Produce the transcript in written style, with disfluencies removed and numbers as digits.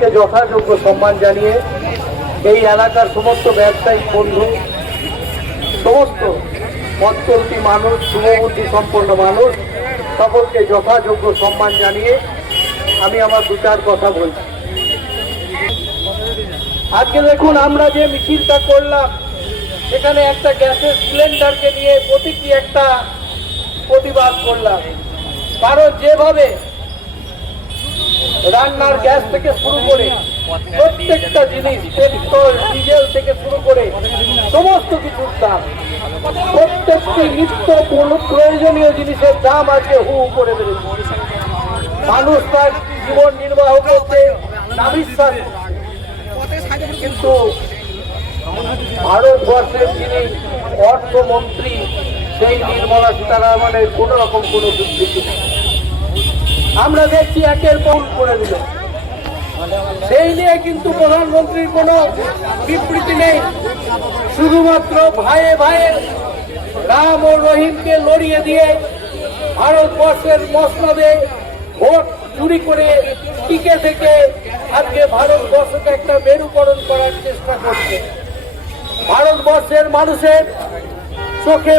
সকলকে যথাযোগ্য সম্মান জানিয়ে এই এলাকার সমস্ত ব্যবসায়িক বন্ধু, সমস্ত পথ চলতি মানুষ, শুভবুদ্ধি সম্পন্ন মানুষ সকলকে যথাযোগ্য সম্মান জানিয়ে আমি আমার দু চার কথা বলছি। আজকে দেখুন, আমরা যে মিছিলটা করলাম সেখানে একটা গ্যাসের সিলিন্ডারকে নিয়ে প্রতীকী একটা প্রতিবাদ করলাম। কারণ যেভাবে রান্নার গ্যাস থেকে শুরু করে প্রত্যেকটা জিনিস, পেট্রোল ডিজেল থেকে শুরু করে সমস্ত কিছুর দাম, প্রত্যেকটি নিত্য প্রয়োজনীয় জিনিসের দাম আজকে হু হু করে বেড়েছে। মানুষ তার জীবন নির্বাহ করতে নাভিশ্বাস, কিন্তু ভারতবর্ষের যিনি অর্থমন্ত্রী সেই নির্মলা সীতারামনের কোন রকম কোন বিবৃতি নেই। আমরা দেখছি একের পর করে দিল, সেই নিয়ে কিন্তু প্রধানমন্ত্রীর কোনো বিবৃতি নেই। শুধুমাত্র ভাইয়ে ভাইয়ে রাম ও রহিমকে লড়িয়ে দিয়ে ভারতবর্ষের মসনদে ভোট চুরি করে টিকে থেকে আজকে ভারতবর্ষকে একটা মেরুকরণ করার চেষ্টা করছে। ভারতবর্ষের মানুষের চোখে